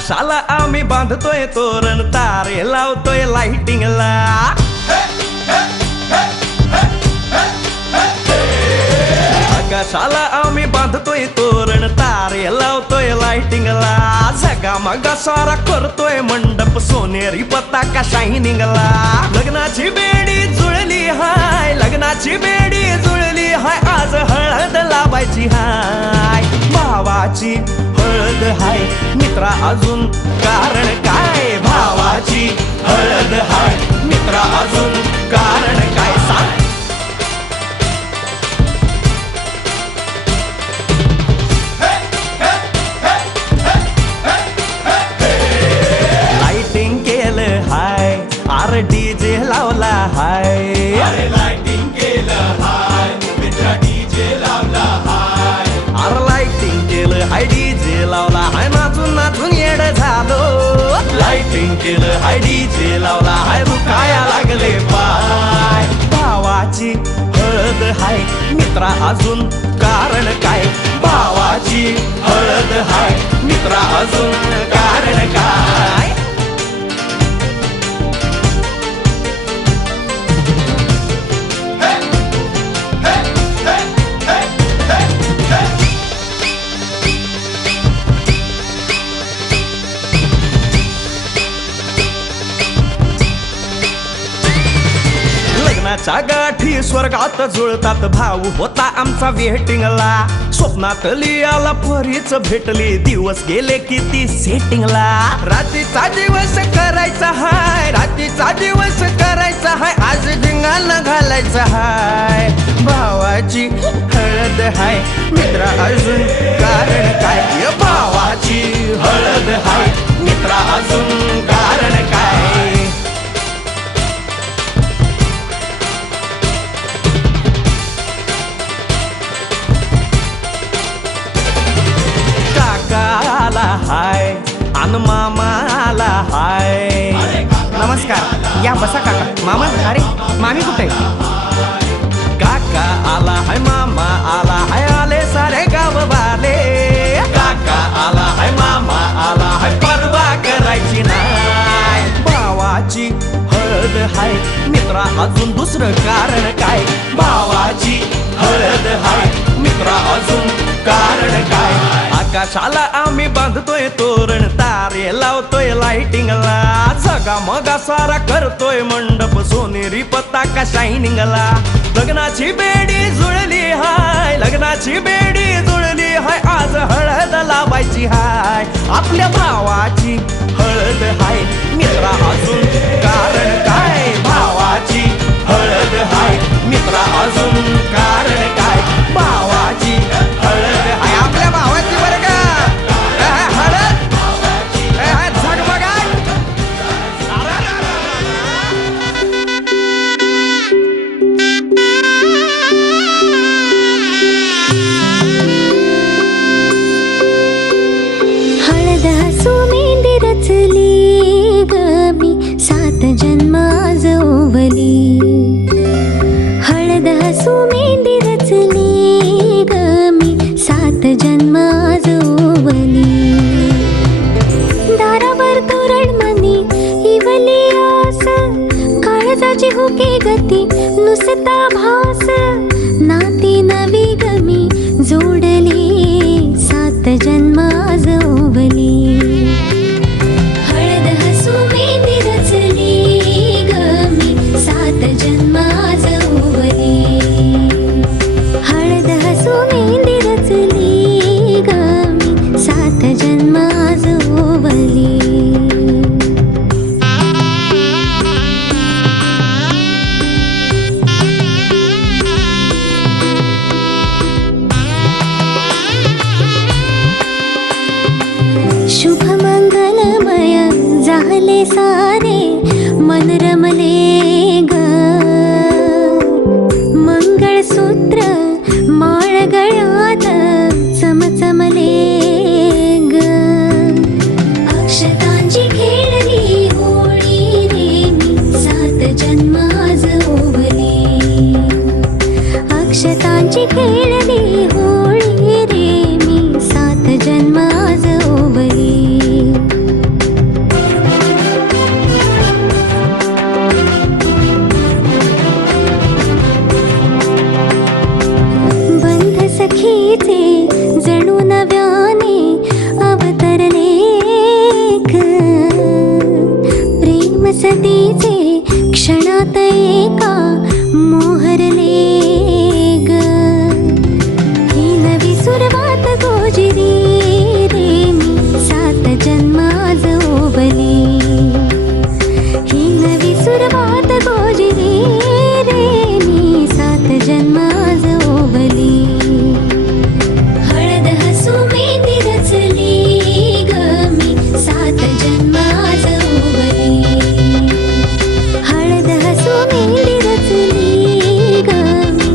आकाशाला आम्ही बांधतोय तोरण, तारे लावतोय लाइटिंगला. आकाशाला आम्ही बांधतोय तोरण, तारे लावतोय लाइटिंगला. झगामगा सारा करतोय मंडप, सोनेरी पताका शायनिंगला. लग्नाची बेडी जुळली हाय, लग्नाची बेडी जुळली हाय. आज हळद लावायची हाय, भावाची हळद हाय. मित्रा अजून कारण काय, भावाची हळद हाय. मित्रा अजून कारण काय सांग. लाइटिंग केलं हाय, अरे डीजे लावला हाय. अरे लाइटिंग केलं हाय, मित्रा डीजे लावला हाय. अरे लाइटिंग केलं हाय, डीजे लावला हाय. नाचून नाचून येड झालो. लाइटिंग केलं हाय, डीजे लावला हाय. दुखाया लागले पाय, भावाची हळद हाय. मित्रा अजून कारण काय, भावाची हळद हाय. मित्रा अजून कारण काय. लग्नाच्या गाठी स्वर्गात जुळतात, भाऊ होता आमचा वेटिंगला. स्वप्नात लियाला परीच भेटली, दिवस गेले किती सेटिंगला. रात्रीचा दिवस करायचा हाय, रात्रीचा दिवस करायचा हाय. आज धिंगाणा घालायचा हाय, भावाची हळद हाय. मित्रा अजून कारण काय, भावाची हळद हाय. मित्रा अजून कारण काय. काकाला हाय अन मामाला हाय. नमस्कार, या बसा काका. मामा, अरे मामी कुठे? काका आला हाय, मामा आला हाय. आले सारे गाव वाले. काका आला हाय, मामा आला हाय. परवा करायची नाय, भावाची हळद हाय. मित्रा अजून दुसरं कारण काय, भावाची हळद हाय. मित्रा अजून कारण काय. आकाशाला आम्ही बांधतोय तोरण, तारे लावतोय लाइटिंगला. झगामगा सारा करतोय मंडप, सोनेरी पताका शायनिंगला. लग्नाची बेडी जुळली हाय, लग्नाची बेडी जुळली हाय. आज हळद लावायची हाय, आपल्या भावाची हळद हाय. मित्रा अजून कारण काय, भावाची हळद हाय. मित्रा अजून कारण काय, भावाची हळद हाय. आपल्या भावाची बरं का हळद झगमगाट. हळद हसू मेंढी रचली ग मी, 7 जन्म आज ओवली. हळद हसू मेंढी रचली ग मी, 7 जन्म आज ओवली. दारावर तोरण मनी इवली आस, काळजाची हुके गती नुसता भास. नाती नवी गमी जोडली, 7 जन्म आज ओवली. हळद हसू मेंढी रचली ग मी, 7 जन्म आज ओवली. हळद हसू मेंढी रचली ग मी, 7 जन्म आज ओवली. शुभ मंगलमय झाले सारे, मन रमले ग. मंगळसूत्र माळ गळ्यात चमचमले ग. अक्षतांची खेळली होळी रे मी, 7 जन्म आज ओवली. अक्षतांची खेळली होळी रे मी, 7 जन्म आज ओवली. सतीचे क्षणात एका मोहरले ग. ही नवी सुरुवात गोजिरी रे मी 7 जन्म आज ओवली. ही नवी सुरुवात गोजिरी रे मी 7 जन्म आज ओवली. हळद हसू मेहंदी रचली ग मी 7 जन्म आज ओवली. हळद हसू मेहंदी रचली ग मी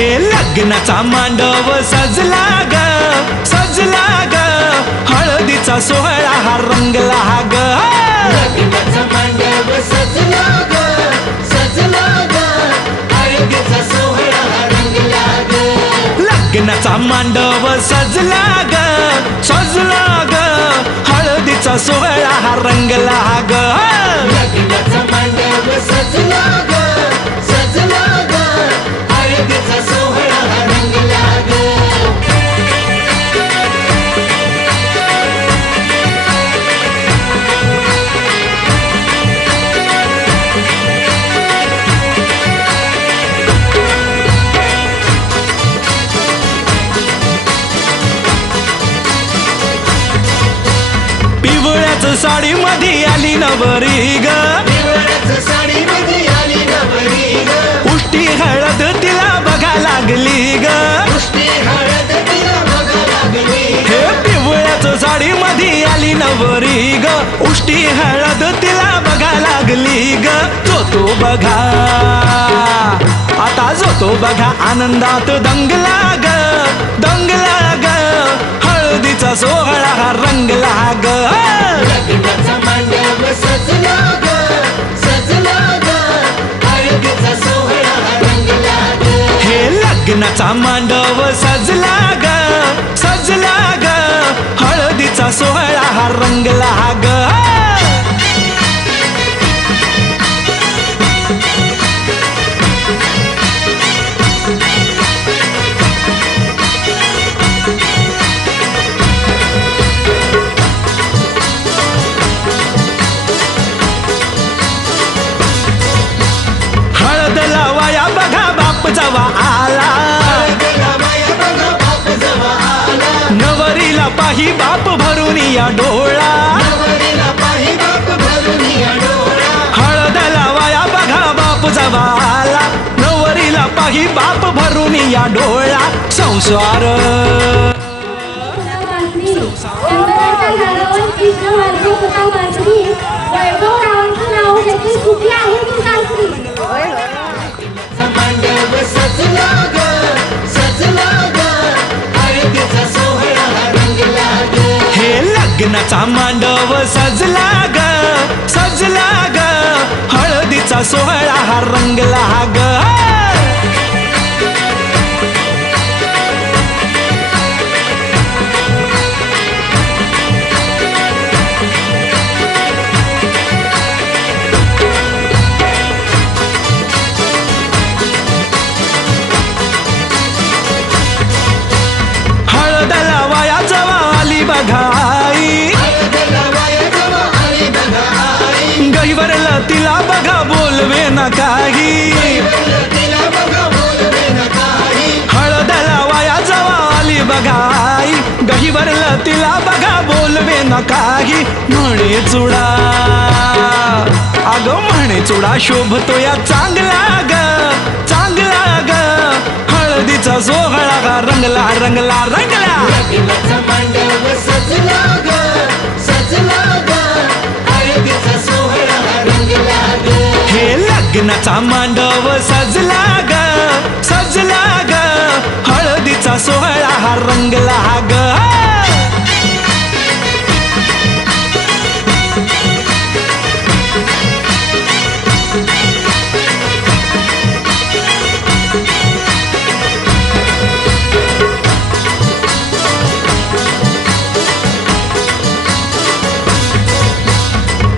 हे लग्नाचा मांडव सजला ग सजला ग हळदीचा सोहळा हा रंगला ग लग्नाचा मांडव सजला ग सजला ग हळदीचा सोहळा रंगला ग लग्नाचा मांडव सजला ग सजला ग हळदीचा सोहळा हा रंगला ग लग्नाचा मांडव सजला ग सजला ग हळदीचा सोहळा रंगला ग पिवळ्याच साडी मध्ये आली नवरी ग पिवळ्याच साडीमध्ये आली नवरी ग उष्टी हळद तिला बघा लागली ग पुष्टी हळद तिला बघा लागली हे पिवळ्याच साडी मध्ये आली नवरी ग उष्टी हळद तिला बघा लागली ग तो बघा आता जो तो बघा आनंदात दंगला ग दंगला ग हळदीचा सोहळा हा रंगला ग लग्नाचा मांडव सजला ग सजला ग हळदीचा सोहळा रंगला ग हे लग्नाचा मांडव सजला ग सजला ग हळदीचा सोहळा हा रंगला ग हळद लावाया बघा बाप जवा आला हळदीला बाया बघा बाप जवा आला नवरीला पाही बाप भरून या डोळा नवरीला पाही बाप भरून या डोळा हळद लावाया बघा बाप जवा आला नवरीला पाही बाप भरून या डोळा संसार शंकराच्या घरावर कृष्ण मार्गी होता मार्गी वैभवरावांचं नाव देखील सुखी आहे की सासरी मांडव सजला ग सजला ग हळदीचा सोहळा रंगला ग हे लग्नाचा मांडव सजला ग सजला ग हळदीचा सोहळा हा रंगला ग हळद लावाया जवा आली बघा आई हळदीला बाया जवा आली बघा आई गहिवरला तिला बघा बोलवे ना काही तिला बघा बोलवे न काही हळद लावाया जवा आली बघा आई गहिवरला तिला बघा बोलवे ना काही म्हणे चुडा अगं म्हणे चुडा शोभतो या चांगला ग चांगला ग हळदीचा सोहळा गा रंगला रंगला रंगला लग्नाचा मांडव सजला ग सजला ग हळदीचा सोहळा रंगला ग हे लग्नाचा मांडव सजला ग सजला ग हळदीचा सोहळा हा रंगला ग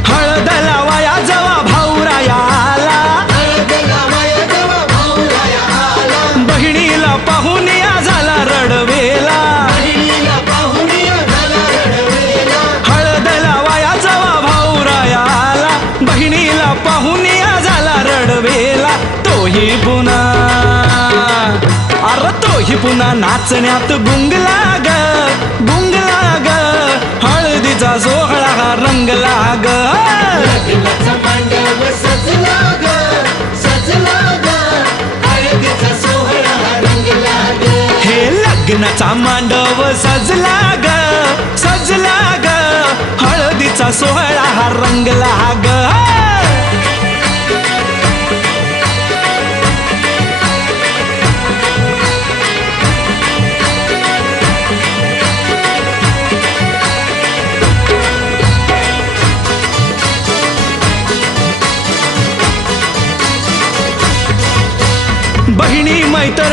हळद लावाया जवा भाऊराया आला हळदीला बाया जवा भाऊराया आला बहिणीला पाहून या झाला रडवेला बहिणीला पाहून या झाला रडवेला हळद लावाया जवा भाऊराया आला बहिणीला पाहून या झाला रडवेला तोही पुन्हा अरे तोही पुन्हा नाचण्यात गुंगला ग गुंगला ग हळदीचा सोहळा हा रंगला ग लग्नाचा मांडव सजला ग सजला ग हळदीचा सोहळा रंगला ग हे लग्नाचा मांडव सजला ग सजला ग हळदीचा सोहळा हा रंगला ग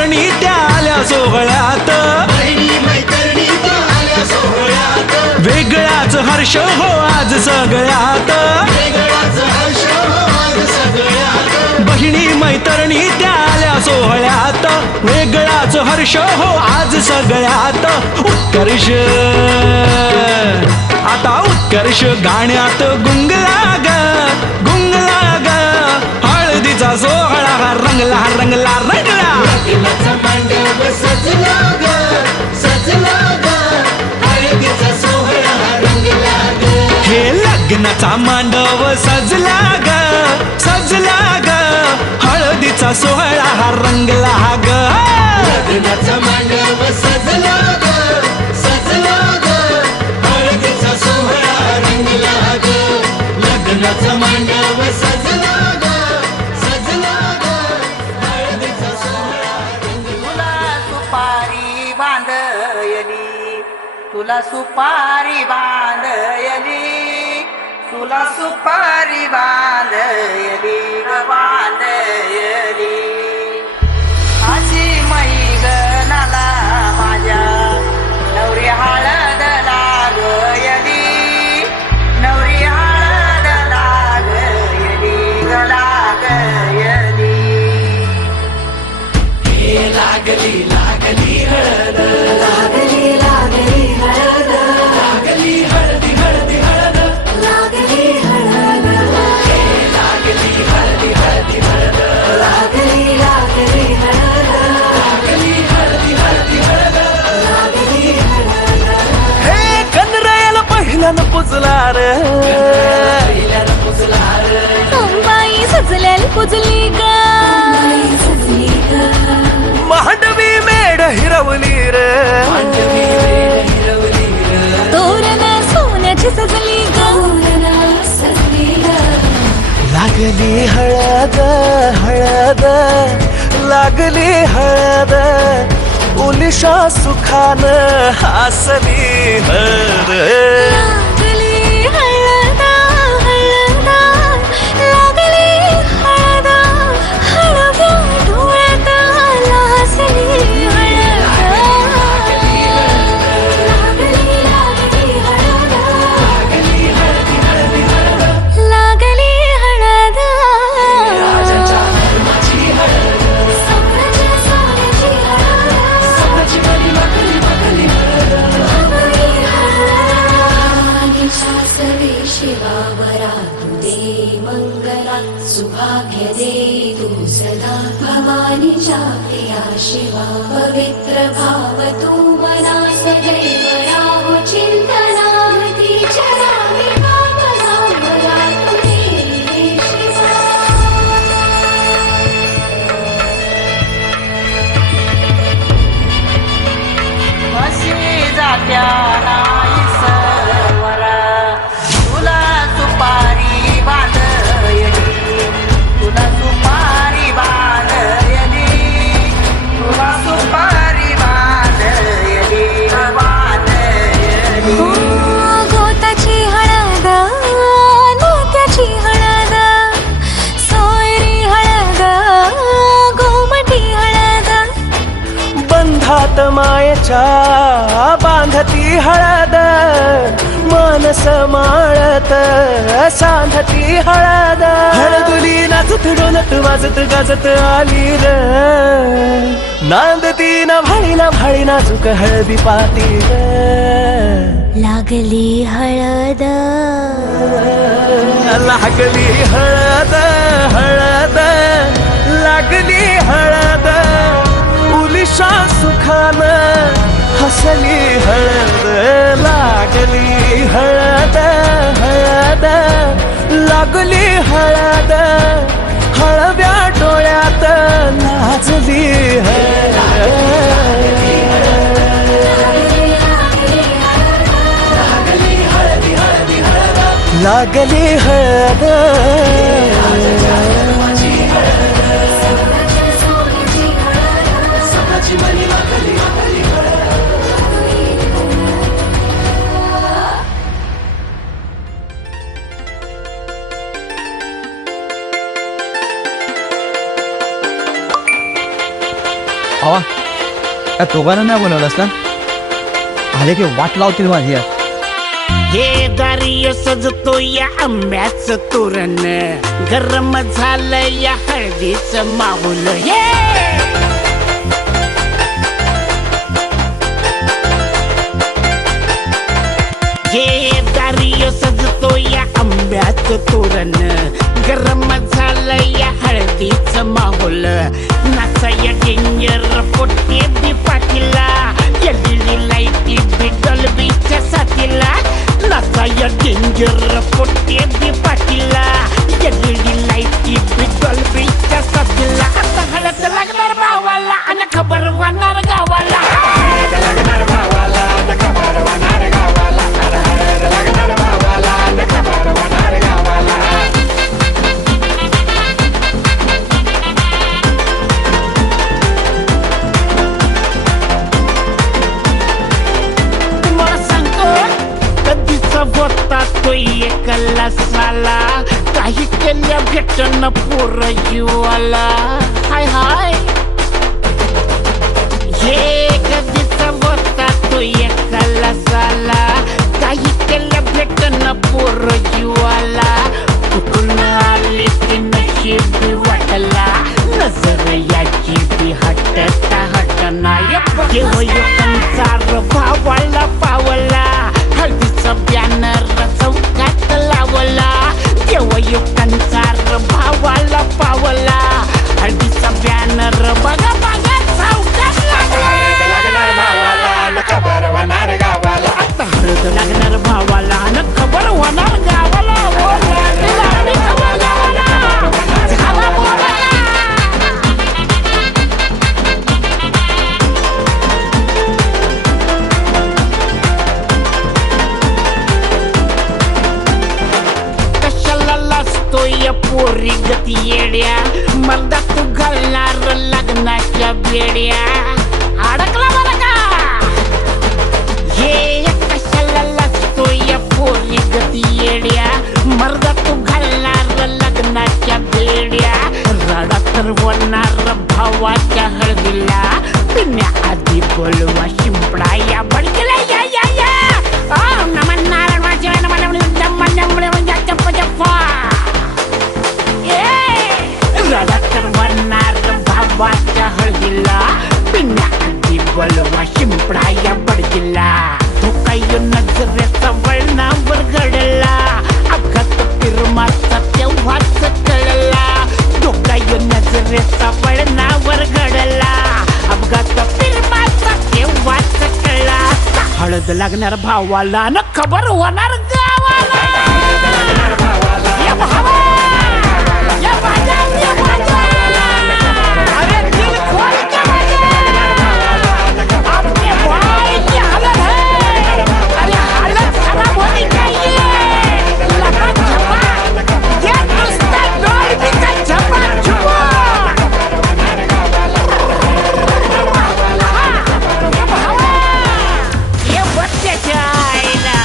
मैतरणी त्या आल्या सोहळ्यात वेगळाच हर्ष हो आज सगळ्यात बहिणी मैतरणी त्या आल्या सोहळ्यात वेगळाच हर्ष हो आज सगळ्यात उत्कर्ष आता उत्कर्ष गाण्यात गुंगला ग हळदीचा सोहळा रंगला रंगला रंगला लग्नाचा मांडव सजला ग सजला ग हळदीचा सोहळा रंगला ग हे लग्नाचा मांडव सजला ग हळदीचा सोहळा रंगला ग लग्नाचा मांडव सजला ग हळदीचा सोहळा रंगला ग लग्नाचा मांडव सजला ग हळदीचा सोहळा तुला सुपारी बांधयली तुला सुपारी बांधयली तुला सुपारी बांधयली ग बांधयली अशी मैगनाला माझ्या नवरी हळद लागयली नवरी हळद लागयली ग लागयली लागली लागली हळद लागली लागली हळद लागली हळदी हळदी हळद लागली हळद लागली हळदी हळदी हळद लागली लागली हळद लागली हळदी हळदी हळद लागली हळद हे कनरायाला पहिल्यानं पुजला रे अंबाई सजल्याल पुजली ग सजली ग मांडवी मेढ हिरवली रे तोरण सोन्याची सजली ग सजली ग लागली हळद हळद लागली हळद उलिशा सुखान हसली हळद लागली हळद हळद लागली हळद हळव्या डोळ्यात लाजली हळद लागली लागली हळद लागली हळद सोन्याची सोन्याची शास्त्रे शिवावरा दे मंगला सुभाग्य दे तू सदा भवानीच्या प्रिया शिवा पवित्र भाव तू मना सदैव राहो चिंतनामती चरामि भावना मला तुझे शिवा अशी जात्या नाही सवरा तुला सुपारी बांधयली तुला सुपारी बांधयली तुला सुपारी बांधयली बांधयली गोताची हळद मोत्याची हळद सोयरी हळद गोमटी हळद बंधात मायेच्या बांधती हळद मानस माळत सांधती हळद हळदुली नाचत डोलत वाजत गाजत आली र नांदती ना भाळी नाजूक हळदी पाती र लागली हळद लागली हळद हळद लागली हळद उलिशा सुखान हसली हळद लागली हळद हळद लागली हळद हळव्या डोळ्यात लाजली हळद लागली हळद आवा तोबानं नाही बोलवलंस ना आले की वाट लावतील माझी यार. हे दारी सजतो या आंब्याचं तोरण गरम झालं या हळदीचं माऊल हे दारी सजतो या आंब्याचं तोरण गरम झालं या हळदीचं माऊल नाचाया डेंजर पोटे बी पाठीला एलईडी लाईटी बी डॉल्बीच्या साथीला नाचाया डेंजर पोटे बी पाठीला एलईडी लाईटी बी डॉल्बीच्या साथीला आता हळद लागणार भावाला आणि खबर होणार गावाला लागणार भावाला आणि खबर होणार गावाला लागणार भावाला आणि खबर होणार गावाला. होता तो एकला साला काही केल्या भेटन पोर जीवाला हाय हाय हे कधीच होता तो एकला साला काही केल्या भेटन पोर जीवाला कुठून आली ती नशीबी वाटला नजर याची बी हटता हटना संसार भावाला पावला हळदीचा बॅनर चौकात लावला देवयुक्तांचा भावाला पावला हळदीचा बॅनर बघा बघा चौकात लागणार भावाला न खबर होणार गावाला आता हळद लागणार भावाला न खबर होणार गावाला पोरी गती येड्या मर्दा तू घालणार लग्नाच्या बेड्या अडकला मला का हे कशाला लागतो या पोरी गती येड्या मर्दा तू घालणार लग्नाच्या बेड्या रडा तर होणार भावाच्या हळदीला पिण्याआधी बोलवा शिंपडा या बडकीला या या या नमन नारायण माझ्या नमन चप्पा चप्पा रडातर वरणार भावाच्या हळदीला पिण्याआधी बोलवा शिंपडा या बडकीला धोकाय नजरेचा वळणावर घडला अपघात फिरमाचा तेव्हाच कळला धोकाय नजरेचा वळणावर घडला अपघात फिरमाचा तेव्हाच कळला हळद लागणार भावाला न खबर होणार गावाला या भावा या बाजा या बाजा अरे दिल खोल के अपने भाई की हालत है अरे हालत खराब होनी चाहिए लगा झपा ये नुसता डोल भी का झपा झुपा ये बच्चे चाइना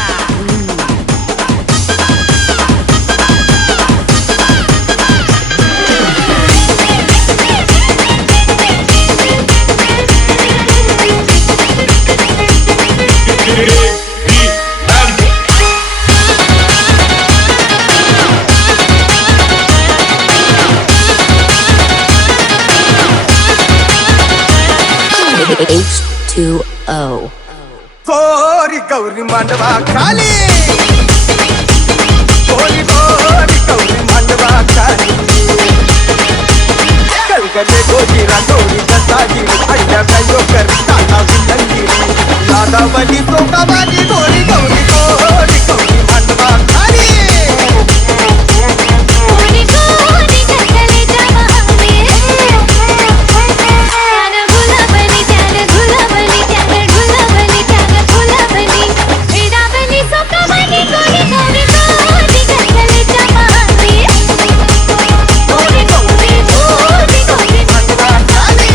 H2O. गोरी गौरी मांडवा खाली गोरी गोरी गौरी मांडवा खाली कलगले गोजीरा गोरी दसागिरी अड्या गायो कर काका विलंगिरी दादावली सोकावाली गोरी गौरी गोरी गौरी मांडवा खाली गोरी गोरी कलकलीच्या महावीर त्यानं गुलाबली त्यानं गुलाबली त्यानं गुलाबली त्यानं गुलाबली हिरावली सोकावली गोरी गोरी गोरी कलकलीच्या महावीर गोरी गोरी गोरी गोरी मांडवा खाली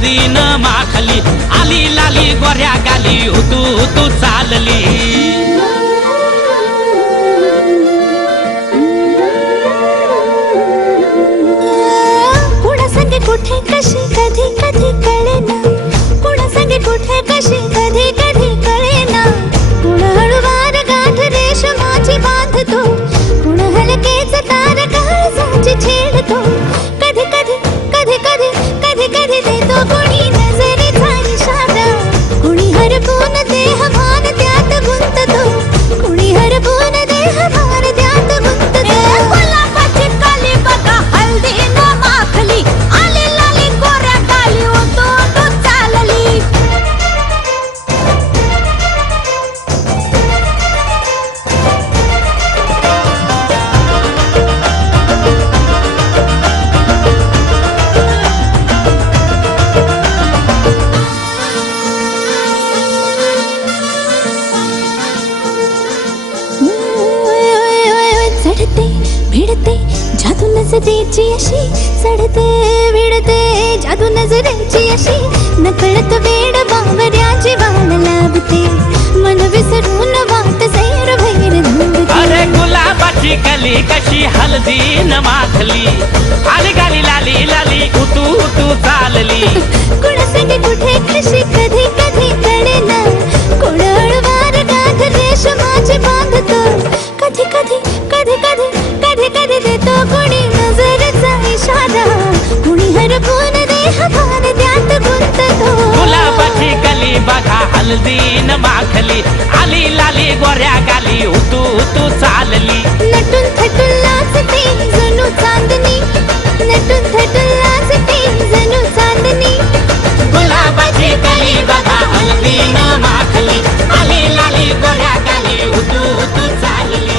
हळदीन माखली आली लाली गोऱ्या गाली उतू उतू चालली कुणा संगे कुठे कशी कधी कधी कळेना कुणा संगे कुठे कशी कधी कधी कळेना कुण हळूवार गाठ रेशमाची बांधतो कुण हलकेच तार काळजाची छेडतो कधी कधी कधी कधी कधी कधी देतो कुणी नजरेचा इशारा कुणी हरपून देह भान त्यात गुंततो कुणी हरपून देह भान त्यात गुंततो गुलाबाची काली बघा हळदीनं माखली आली लाली गोऱ्या गाली उतू उतू चालली चढते भिडते जादू नजरेची अशी चढते भिडते जादू नजरेची अशी नकळत वेड बावऱ्याची वाण लाभते मन विसरून वाट सैर भैर धुंदते अरे गुलाबाची कली कशी हळदीन माखली आली गाली लाली लाली उतू उतू चालली कुणासाठी कुठे कशी कधी कधी कळेना कोण हळवार गाठ रेशमाची बांधतो कधी कधी कधी कधी कधी कधी देतो कोणी नजरेचा इशारा कुणी हरपून देह भान त्यात गुंततो गुलाबाची कली बघा हळदीन माखली आली लाली गोऱ्या गाली उतू उतू चालली नटून थटून लाजते जणू चांदणी नटून थटून लाजते जणू चांदणी गुलाबाची कली बघा हळदीन माखली आली लाली गोऱ्या गाली उतू उतू चालली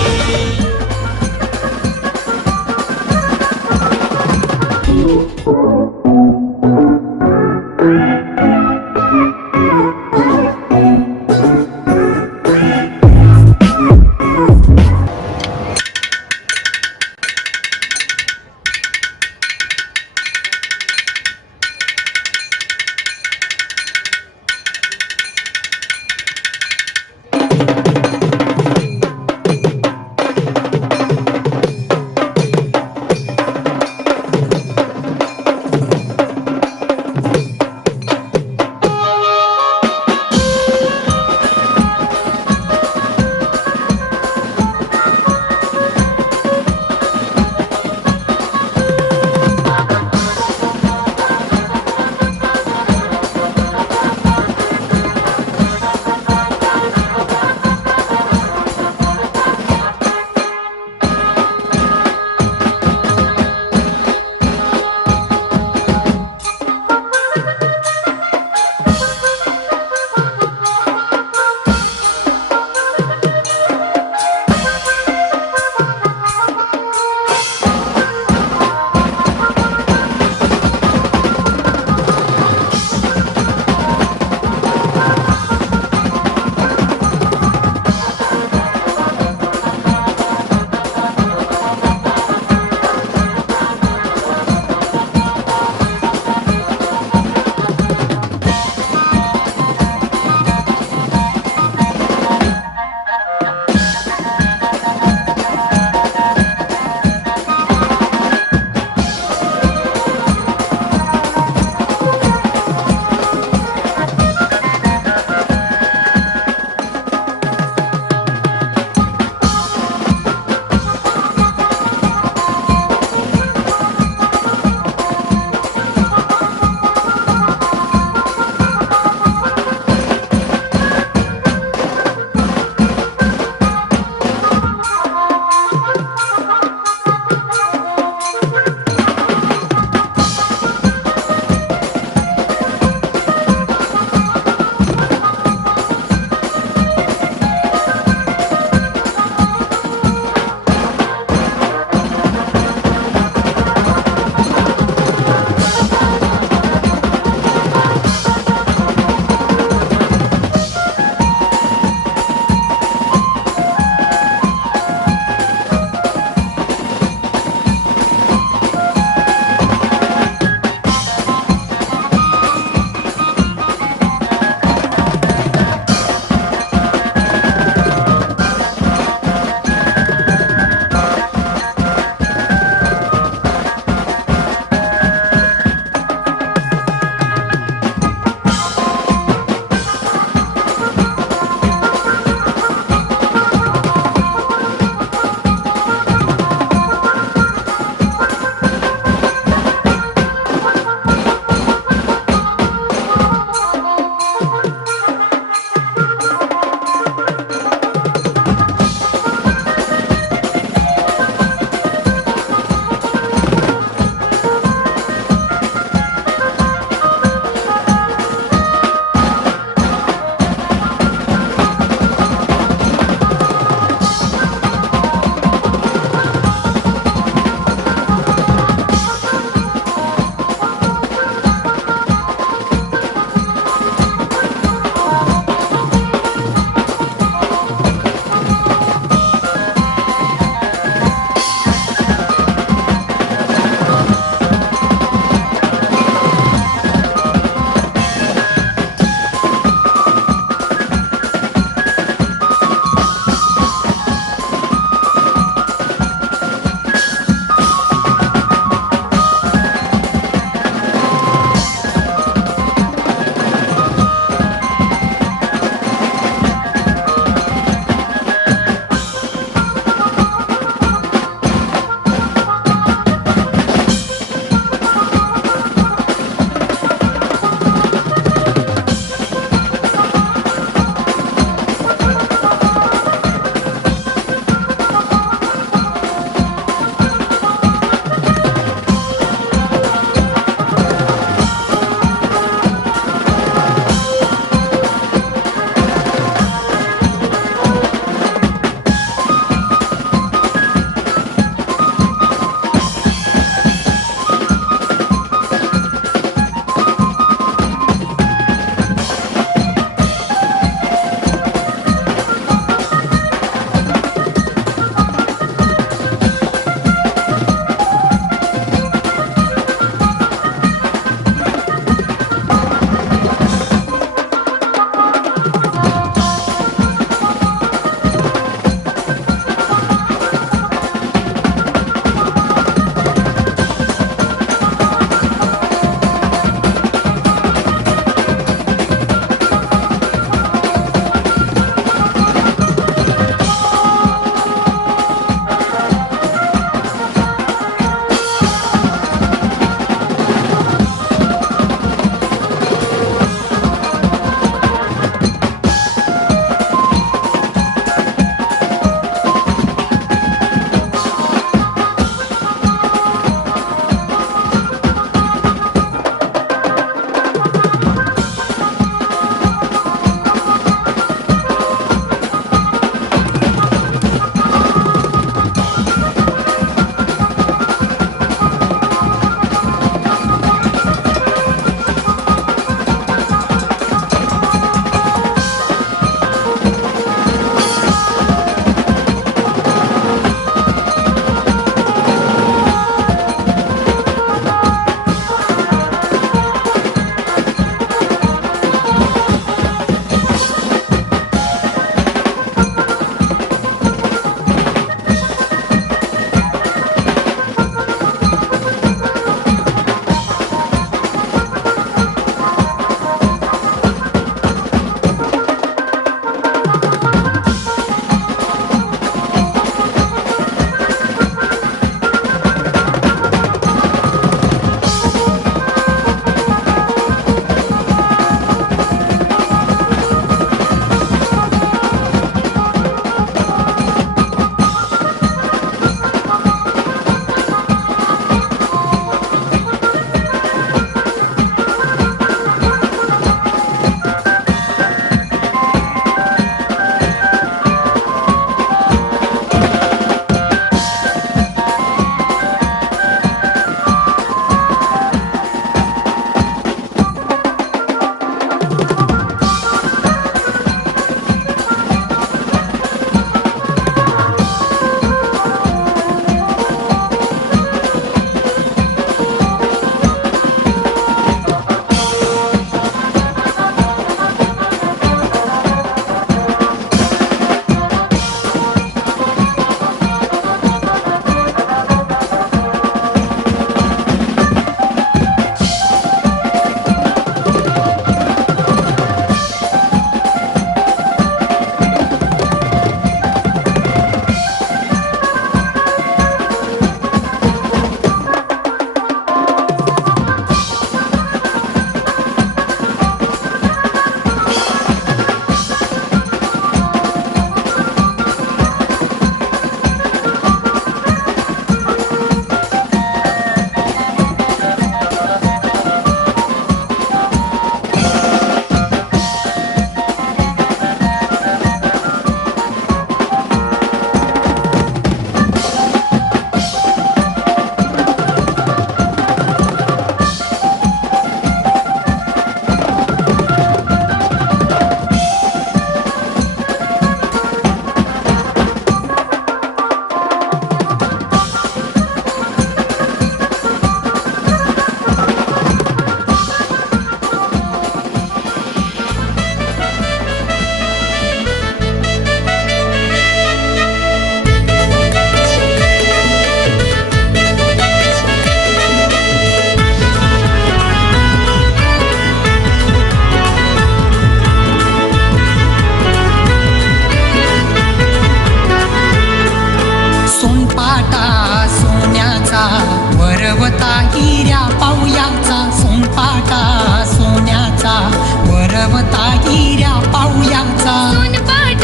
वरवता हिऱ्या पाऊयाचा सोनपाट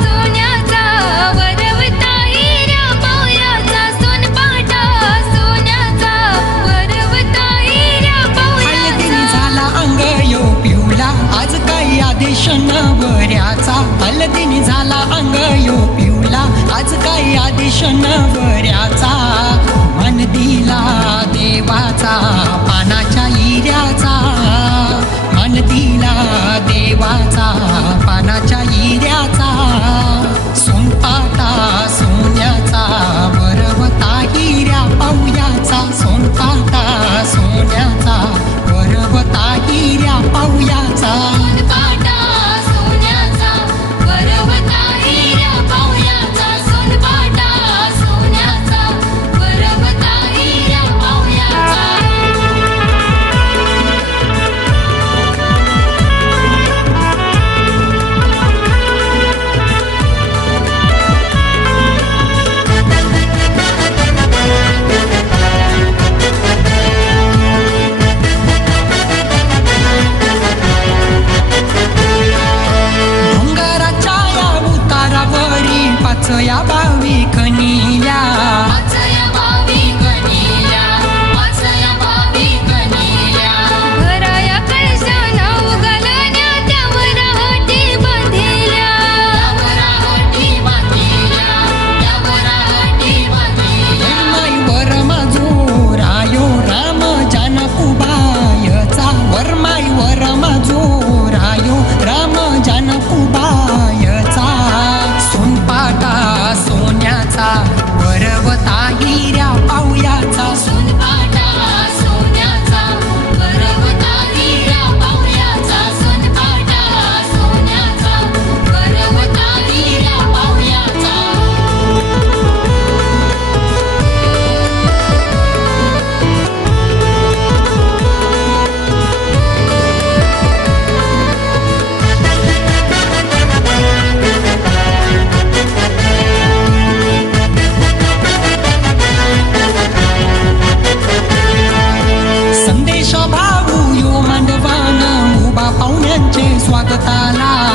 सोन्याचा वरवता हिऱ्या पाऊयाचा सोनपाट सोन्याचा वरवता हिऱ्या हळदीने पाऊयाचा झाला अंग यो पिवला आज काही आदेश नवऱ्याचा हळदीने झाला अंग यो पिवला आज काही आदेश नवऱ्याचा मन दिला देवाचा पानाच्या हिऱ्याचा मन दिला देवाचा पानाच्या हिऱ्याचा सोनपाटा सोन्याचा वरवता हिऱ्या पाऊयाचा सोनपाटा सोन्याचा वरवता हिऱ्या पाऊयाचा सोनपाट सोन्याचा वरवता हिऱ्या पाऊयाचा सोनपाट सोन्याचा वरवता हिऱ्या पाऊयाचा डोंगराच्या या उतारावरी पाचया बावी खनिल्या वाचया बावी गणिल्या वाचया बावी गणिल्या भराया कळशाना उगलण्या त्यावर हटी बांधिल्या त्यावर हटी बांधिल्या त्यावर हटी बांधिल्या वरमाई वर माझो रायो राम जानकुबायचा वरमाई वर माझो रायो राम जानकुबायचा सोनपाटा सोन्याचा वरवता हिऱ्या पाऊयाचा सोनपाट सोन्याचा वरवता हिऱ्या पाऊयाचा सोनपाट सोन्याचा वरवता हिऱ्या पाऊयाचा संदेश भाऊ यो मांडवान उभा पाहुण्यांचे स्वागताला